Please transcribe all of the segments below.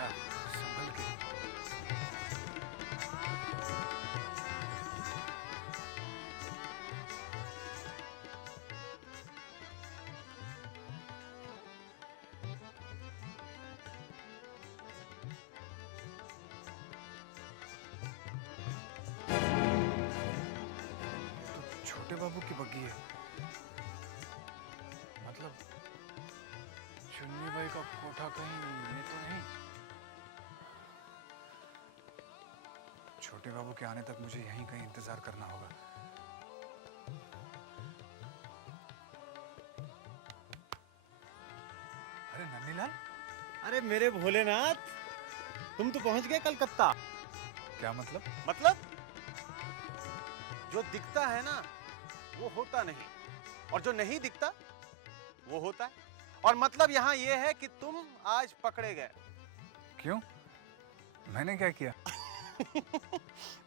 बेटा, संभल के। छोटे बाबू की बग्गी है। मतलब चुन्नी बाई का कोठा कहीं ये तो नहीं? छोटे बाबू के आने तक मुझे यहीं कहीं इंतजार करना होगा। अरे नन्हीलाल, अरे मेरे भोलेनाथ, तुम तो पहुंच गए कलकत्ता। क्या मतलब? मतलब जो दिखता है ना वो होता नहीं, और जो नहीं दिखता वो होता है। और मतलब यहां ये है कि तुम आज पकड़े गए। क्यों? मैंने क्या किया?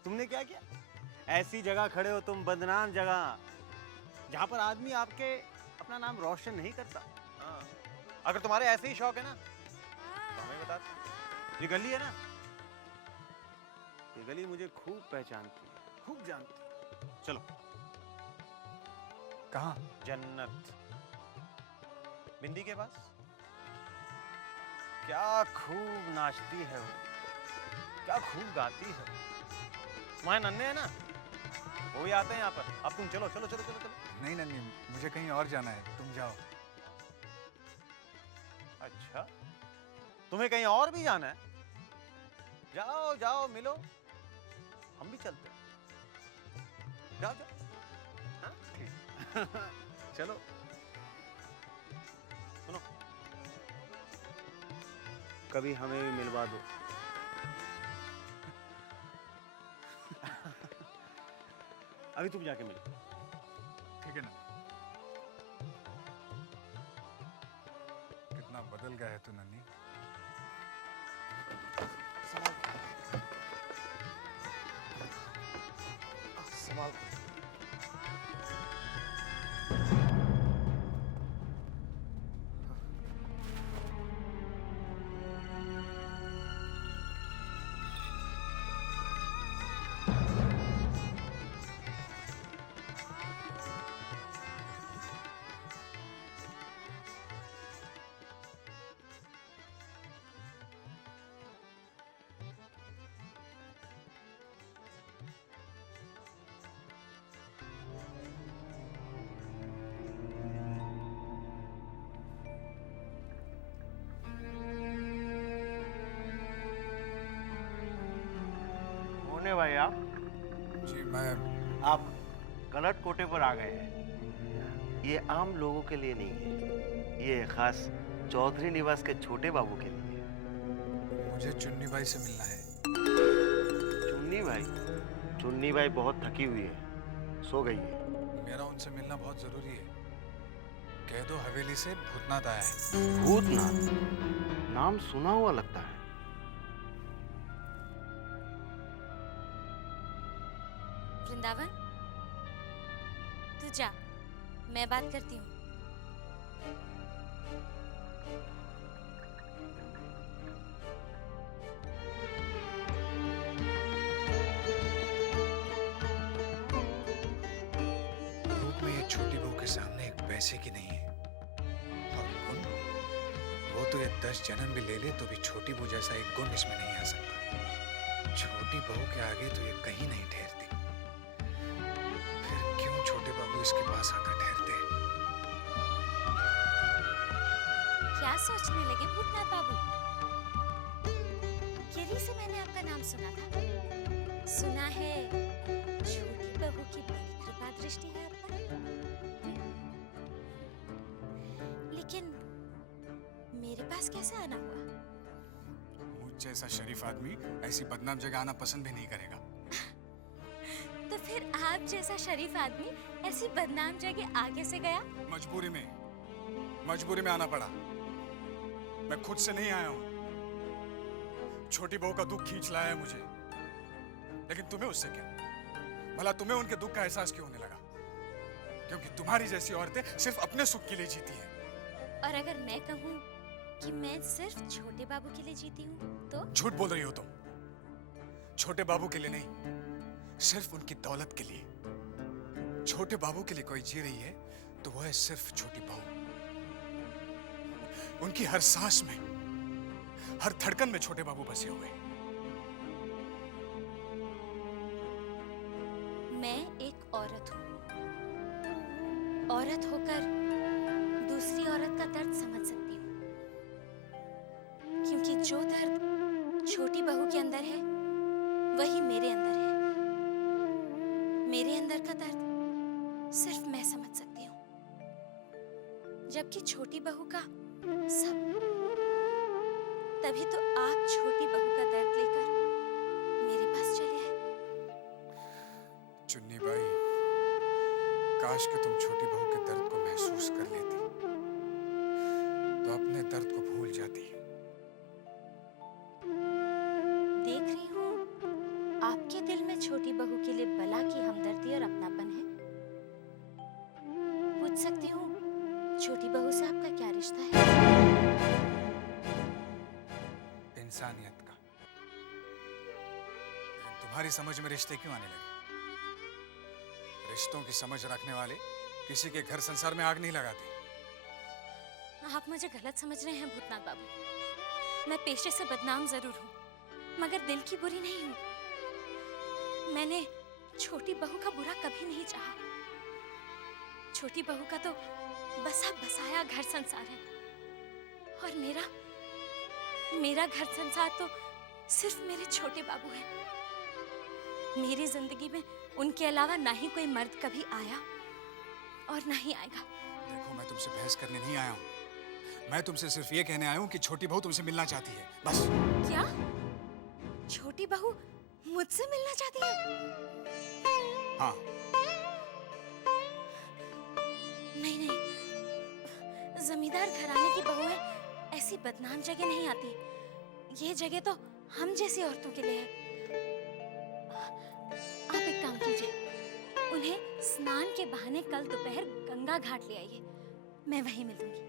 तुमने क्या किया? ऐसी जगह खड़े हो तुम, बदनाम जगह, जहां पर आदमी आपके अपना नाम रोशन नहीं करता। हाँ। अगर तुम्हारे ऐसे ही शौक है ना तो हमें बता दो। ये गली है ना, ये गली मुझे खूब पहचानती है, खूब जानती है। चलो। कहाँ? जन्नत, बिंदी के पास। क्या खूब नाचती है वो, क्या खूब गाती है। तुम्हारे नन्हे है ना, वो भी आते हैं यहाँ पर। अब तुम चलो चलो चलो चलो चलो। नहीं नन्ही, मुझे कहीं और जाना है, तुम जाओ। अच्छा, तुम्हें कहीं और भी जाना है? जाओ जाओ, मिलो, हम भी चलते हैं। जाओ जाओ। हाँ? ठीक। चलो। सुनो, कभी हमें भी मिलवा दो। अभी तुम जाके मिलो। ठीक है ना? कितना बदल गया है तू नन्ही। संभाल। कौन है भाई आप? जी मैं। आप गलत कोटे पर आ गए हैं। ये आम लोगों के लिए नहीं है, ये खास चौधरी निवास के छोटे बाबू के लिए है। मुझे चुन्नी बाई से मिलना है। चुन्नी भाई? चुन्नी भाई बहुत थकी हुई है, सो गई है। मेरा उनसे मिलना बहुत जरूरी है। कह दो हवेली से भूतनाथ आया है। भूतनाथ? नाम सुना हुआ लगता है। वृंदावन, तू जा, मैं बात करती हूँ। रूप में ये छोटी बहू के सामने एक पैसे की नहीं है। और गुण, वो तो ये 10 जन्म भी ले ले तो भी छोटी बहू जैसा एक गुण इसमें नहीं आ सकता। छोटी बहू के आगे तो ये कहीं नहीं ठहरती। फिर क्यों छोटे बाबू इसके पास आकर ठहरते हैं? क्या सोचने लगे भूतनाथ बाबू? गिरी से मैंने आपका नाम सुना था। सुना है छोटी बहू की बड़ी कृपा दृष्टि है आप पर। लेकिन मेरे पास कैसे आना हुआ? मुझ जैसा शरीफ आदमी ऐसी बदनाम जगह आना पसंद भी नहीं करेगा। तो फिर आप जैसा शरीफ आदमी ऐसी बदनाम जगह आगे से गया? मजबूरी में आना पड़ा। मैं खुद से नहीं आया हूं। छोटी बहू का दुख खींच लाया है मुझे। लेकिन तुम्हें उससे क्या? भला तुम्हें उनके दुख का एहसास क्यों होने लगा? क्योंकि तुम्हारी जैसी औरतें सिर्फ अपने सुख के लिए जीती हैं। और अगर मैं कहूँ कि मैं सिर्फ छोटे बाबू के लिए जीती हूँ तो झूठ बोल रही हो तुम। छोटे बाबू के लिए नहीं, सिर्फ उनकी दौलत के लिए। छोटे बाबू के लिए कोई जी रही है तो वो है सिर्फ छोटी बहू। उनकी हर सांस में, हर धड़कन में छोटे बाबू बसे हुए। मैं एक औरत हूँ। औरत होकर दूसरी औरत का दर्द समझ सकती हूँ, क्योंकि जो दर्द छोटी बहू के अंदर है वही मेरे अंदर है। मेरे अंदर का दर्द सिर्फ मैं समझ सकती हूँ, जबकि छोटी बहू का सब। तभी तो आप छोटी बहू का दर्द लेकर मेरे पास चले आए। चुन्नी बाई, काश कि तुम छोटी बहू के दर्द को महसूस कर लेती तो अपने दर्द को भूल जाती। देख रही हूँ आपके दिल में छोटी बहू के लिए बला की हमदर्दी और अपनापन है। पूछ सकती हूँ छोटी बहू से आपका क्या रिश्ता है? इंसानियत का। लेकिन तुम्हारी समझ में रिश्ते क्यों आने लगे? रिश्तों की समझ रखने वाले किसी के घर संसार में आग नहीं लगाते। आप मुझे गलत समझ रहे हैं भूतनाथ बाबू। मैं पेशे से बदनाम जरूर हूँ, मगर दिल की बुरी नहीं हूँ। मैंने छोटी बहू का बुरा कभी नहीं चाहा। छोटी बहू का तो बसा बसाया घर संसार है, और मेरा घर संसार तो सिर्फ मेरे छोटे बाबू हैं। मेरी जिंदगी में उनके अलावा ना ही कोई मर्द कभी आया और ना ही आएगा। देखो, मैं तुमसे बहस करने नहीं आया हूँ। मैं तुमसे सिर्फ ये कहने आया हूँ कि छोटी बहू तुमसे मिलना चाहती है, बस। क्या? छोटी बहू मुझसे मिलना चाहती है? हाँ। नहीं, जमींदार घराने की बहुएं ऐसी बदनाम जगह नहीं आती। ये जगह तो हम जैसी औरतों के लिए है। आप एक काम कीजिए, उन्हें स्नान के बहाने कल दोपहर गंगा घाट ले आइए। मैं वहीं मिलूंगी।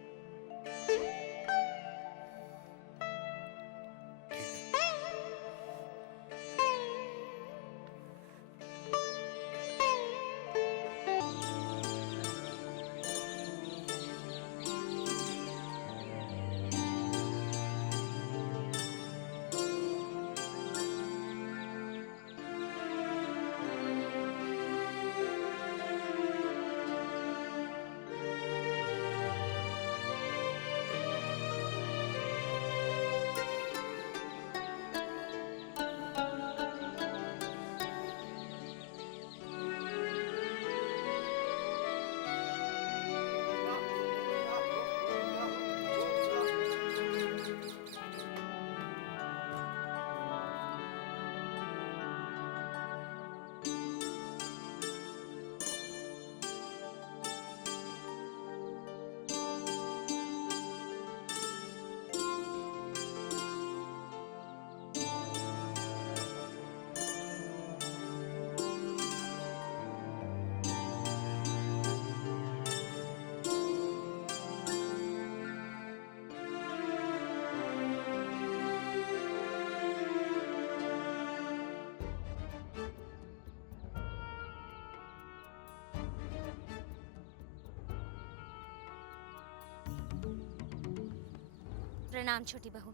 प्रणाम छोटी बहू।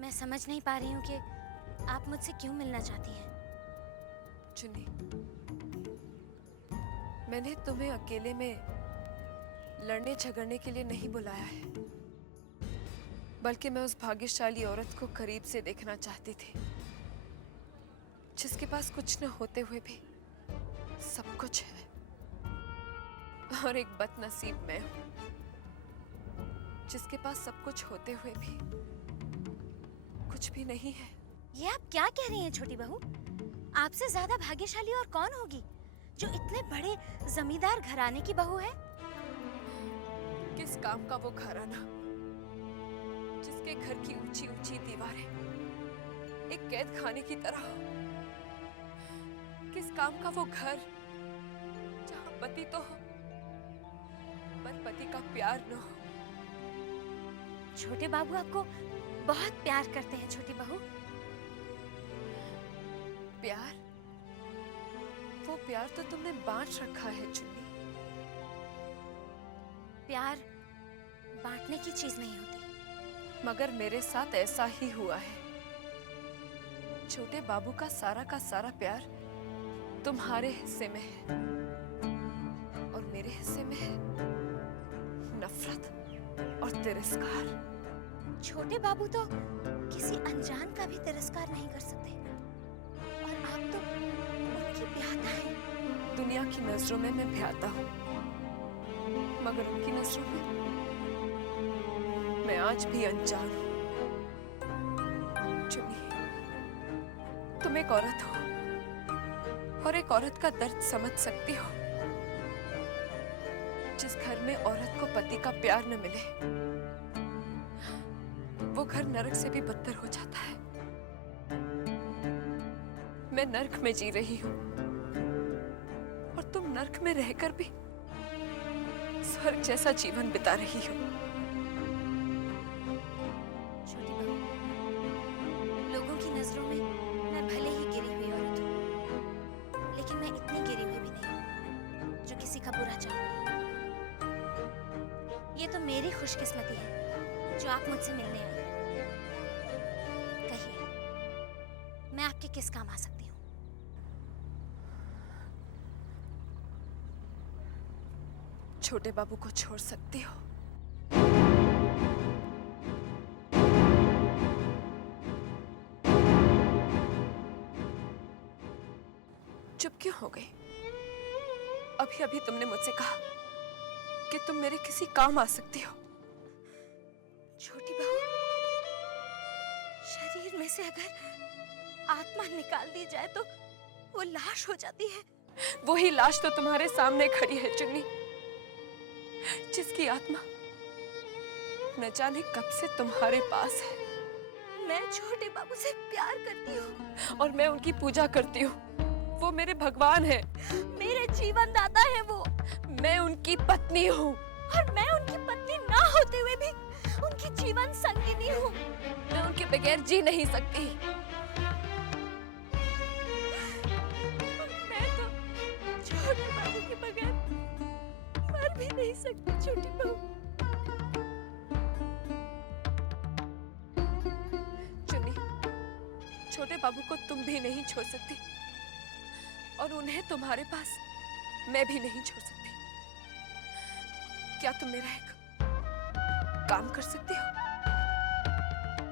मैं समझ नहीं पा रही हूँ कि आप मुझसे क्यों मिलना चाहती हैं। चुन्नी, मैंने तुम्हें अकेले में लड़ने झगड़ने के लिए नहीं बुलाया है, बल्कि मैं उस भाग्यशाली औरत को करीब से देखना चाहती थी, जिसके पास कुछ न होते हुए भी सब कुछ है। और एक बदनसीब मैं हूं, जिसके पास सब कुछ होते हुए भी कुछ भी नहीं है। ये आप क्या कह रही हैं छोटी बहू? आपसे ज्यादा भाग्यशाली और कौन होगी जो इतने बड़े जमींदार घराने की बहू है? किस काम का वो घराना जिसके घर की ऊंची ऊंची दीवारें एक कैद खाने की तरह हो? किस काम का वो घर जहां पति तो हो, पत्नी पति का प्यार न हो। छोटे बाबू आपको बहुत प्यार करते हैं छोटी बहू। प्यार? वो प्यार तो तुमने बांट रखा है चुन्नी। प्यार बांटने की चीज नहीं होती। मगर मेरे साथ ऐसा ही हुआ है। छोटे बाबू का सारा प्यार तुम्हारे हिस्से में है और मेरे हिस्से में है नफरत और तिरस्कार। छोटे बाबू तो किसी अनजान का भी तिरस्कार नहीं कर सकते और आप तो उनकी ब्याहता हैं। दुनिया की नजरों में मैं ब्याहता हूँ, मगर उनकी नजरों में मैं आज भी अनजान हूँ। चुन्नी, तुम एक औरत हो और एक औरत का दर्द समझ सकती हो। जिस घर में औरत को पति का प्यार न मिले, वो घर नरक से भी बदतर हो जाता है। मैं नरक में जी रही हूँ और तुम नरक में रहकर भी स्वर्ग जैसा जीवन बिता रही हो। छोटी बहू, लोगों की नजरों में मैं भले ही गिरी हुई औरत हूँ, लेकिन मैं इतनी गिरी हुई भी नहीं हूँ जो किसी का बुरा चाहूं। ये तो मेरी खुशकिस्मती है जो आप मुझसे मिलने आए। कहिए, मैं आपके किस काम आ सकती हूँ? छोटे बाबू को छोड़ सकती हो? चुप क्यों हो गई? अभी अभी तुमने मुझसे कहा कि तुम मेरे किसी काम आ सकती हो। छोटी बहू, शरीर में से अगर आत्मा निकाल दी जाए तो वो लाश हो जाती है। वही लाश तो तुम्हारे सामने खड़ी है चुन्नी, जिसकी आत्मा न जाने कब से तुम्हारे पास है। मैं छोटे बाबू से प्यार करती हूँ और मैं उनकी पूजा करती हूँ। वो मेरे भगवान है, मेरे जीवन दाता है वो। मैं उनकी पत्नी हूँ और मैं उनकी पत्नी ना होते हुए भी उनकी जीवन संगिनी हूँ। मैं उनके बगैर जी नहीं सकती। मैं तो छोटे बाबू के बगैर मर भी नहीं सकती। छोटी बहू, चुन्नी, छोटे बाबू को तुम भी नहीं छोड़ सकती और उन्हें तुम्हारे पास मैं भी नहीं छोड़ सकती। क्या तुम मेरा एक काम कर सकती हो?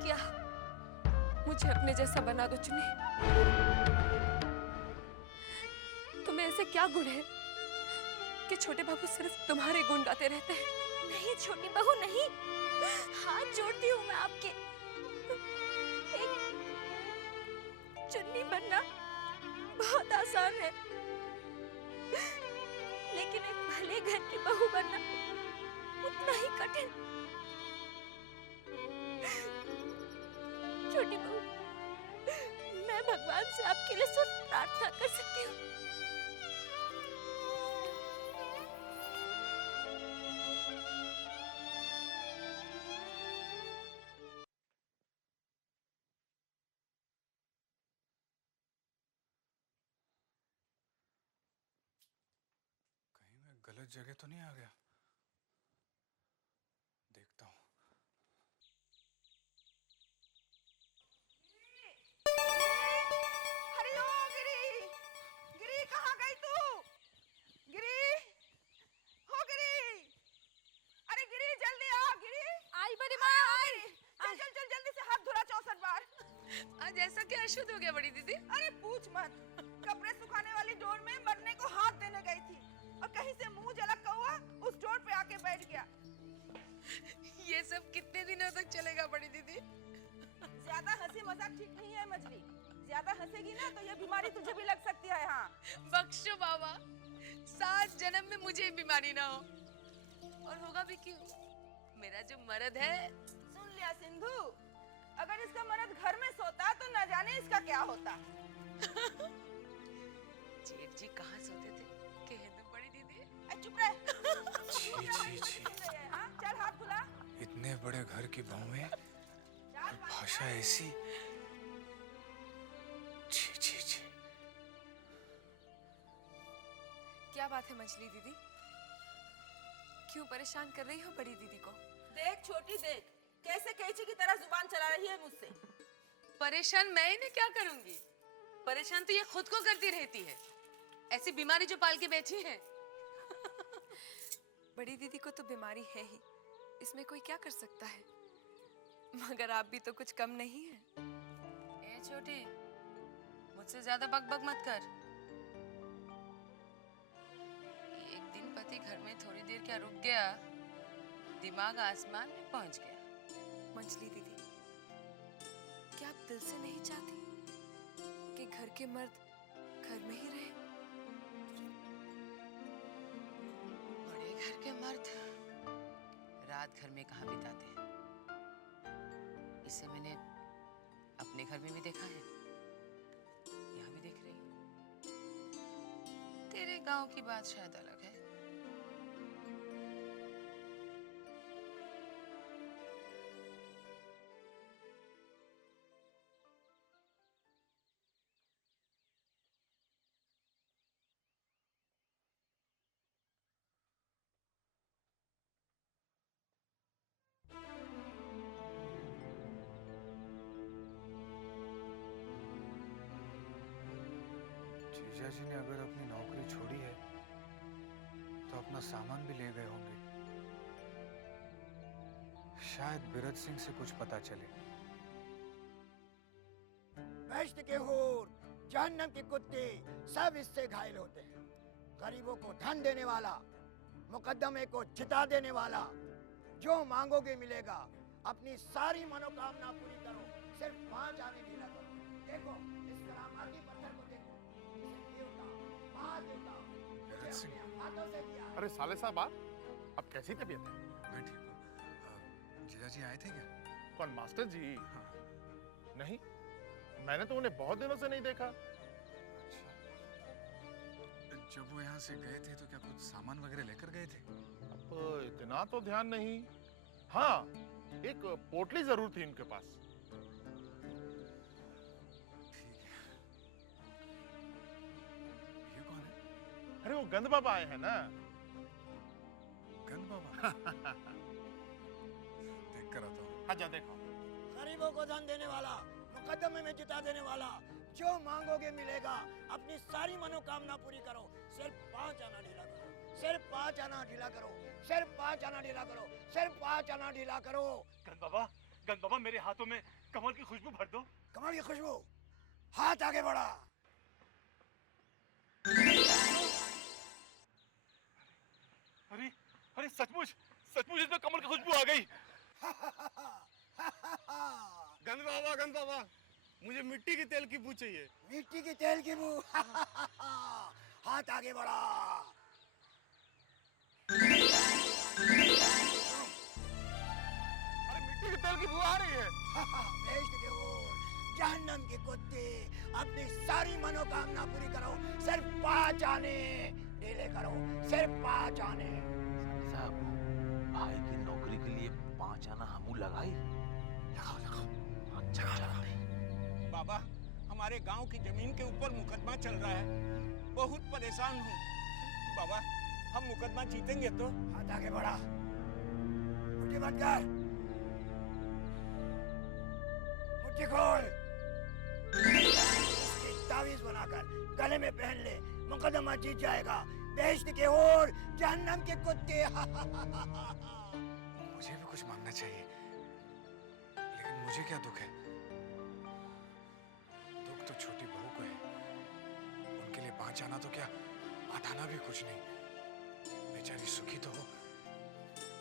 क्या? मुझे अपने जैसा बना दो चुन्नी। तुम्हें ऐसे क्या गुण है कि छोटे बाबू सिर्फ तुम्हारे गुण गाते रहते हैं? नहीं छोटी बहू, नहीं। हाथ जोड़ती हूँ मैं आपके। एक चुन्नी बनना बहुत आसान है, लेकिन एक भले घर की बहू बनना उतना ही कठिन। छोटी बहू, मैं भगवान से आपके लिए सिर्फ प्रार्थना कर सकती हूँ। कहीं मैं गलत जगह तो नहीं आ गया? देखता हूँ। अरे ओ गिरी, गिरी कहाँ गई तू? गिरी, हो गिरी, अरे गिरी जल्दी आ गिरी। आई बड़ी माँ आई। चल चल चल जल्दी से हाथ धुला 64 बार। आज ऐसा क्या अशुद्ध हो गया बड़ी दीदी? अरे पूछ मत, कपड़े सुखाने वाली डोर में मरने को हाथ देने गई थी और कहीं से मुंह जला कौवा उस डोर पे आके बैठ गया। ये सब कितने दिनों तक चलेगा बड़ी दीदी? ज्यादा हंसी मजाक ठीक नहीं है मछली। ज्यादा हंसेगी ना तो ये बीमारी तुझे भी लग सकती है। हाँ बख्शो बाबा, 7 जन्म में मुझे ये बीमारी ना हो। और होगा भी क्यों? मेरा जो मर्द है। सुन लिया सिंधु, अगर इसका मर्द घर में सोता तो न जाने इसका क्या होता। जेठ जी कहाँ सोते थे? कह दो बड़ी दीदी। चुप रह। छी छी छी, हाँ चल हाथ खुला। इतने बड़े घर की बहू में और भाषा ऐसी। छी छी छी। क्या बात है मंजली दीदी? क्यों परेशान कर रही हो बड़ी दीदी को? देख छोटी देख, कैसे कैची की तरह जुबान चला रही है मुझसे। परेशान मैं इन्हें क्या करूंगी? परेशान तो ये खुद को करती रहती है, ऐसी बीमारी जो पाल के बैठी है। बड़ी दीदी को तो बीमारी है ही, इसमें कोई क्या कर सकता है। मगर आप भी तो कुछ कम नहीं है। ए छोटी, मुझसे ज्यादा बकबक मत कर। एक दिन पति घर में थोड़ी देर क्या रुक गया, दिमाग आसमान में पहुंच गया। मंजली दीदी, क्या आप दिल से नहीं चाहती कि घर के मर्द घर में ही रहे? बड़े घर के मर्द रात घर में कहाँ बिताते हैं? इसे मैंने अपने घर में भी देखा है, यहाँ भी देख रही हूँ। तेरे गांव की बात शायद अलग है। जीजा जी ने अगर अपनी नौकरी छोड़ी है तो अपना सामान भी ले गए होंगे। शायद बिरज सिंह से कुछ पता चले। बेश्त के हूर, जहन्नम के कुत्ते सब इससे घायल होते हैं। गरीबों को धन देने वाला, मुकद्दमे को चिता देने वाला, जो मांगोगे मिलेगा। अपनी सारी मनोकामना पूरी करो, सिर्फ 5 आने ढीला करो। देखो इस करामाती पत्थर को देखो, इसे देवता, महादेवता मुझे अपने हाथों से दिया है। अरे साले साहब आप, अब कैसी तबीयत है? मैं ठीक हूँ। जीजा जी आए थे क्या? कौन, मास्टर जी? हाँ। नहीं, मैंने तो उन्हें बहुत दिनों से नहीं देखा। अच्छा, जब वो यहाँ से गए थे तो क्या कुछ सामान वगैरह लेकर गए थे? अब इतना तो ध्यान नहीं। हाँ, एक पोटली जरूर थी इनके पास। ठीक है। ये कौन है? अरे वो गंद बाबा आए हैं ना। गंद बाबा? देख कर आता हूँ। हाँ जा देखो। गरीबों को धन देने वाला, मुकद्दमे में जिता देने वाला, जो मांगोगे मिलेगा। अपनी सारी मनोकामना पूरी करो, सिर्फ 5 आना ढीला करो, सिर्फ 5 आना ढीला करो, सिर्फ 5 आना ढीला करो, सिर्फ 5 आना ढीला करो। गंद बाबा मेरे हाथों में कमल की खुशबू भर दो। कमल की खुशबू, हाथ आगे बढ़ा। अरे अरे सचमुच सचमुच इसमें कमल की खुशबू आ गई। गंद बाबा, मुझे मिट्टी के तेल की बू चाहिए। मिट्टी की तेल की बू। हाथ आगे बढ़ा। अरे मिट्टी के तेल की बू आ रही है। बेश्त के ओर, जहन्नम के कुत्ते, अपनी सारी मनोकामना पूरी करो, सिर्फ 5 आने ढीले करो, सिर्फ 5 आने। साहब, भाई की नौकरी के लिए 5 आना हमू लगाई। लगाओ। अच्छा नहीं। बाबा, हमारे गांव की जमीन के ऊपर मुकदमा चल रहा है, बहुत परेशान हूँ। बाबा, हम मुकदमा जीतेंगे तो? हाथ आगे बढ़ा, मुट्ठी बंद कर, मुट्ठी खोल। इसकी तावीज बनाकर गले में पहन ले, मुकदमा जीत जाएगा। बेइज्जती के ओर, जहन्नम के कुत्ते। मुझे भी कुछ मांगना चाहिए, लेकिन मुझे क्या दुख है? दुख तो छोटी बहू को है। उनके लिए 5 आना तो क्या, 8 आना भी कुछ नहीं। बेचारी सुखी तो हो।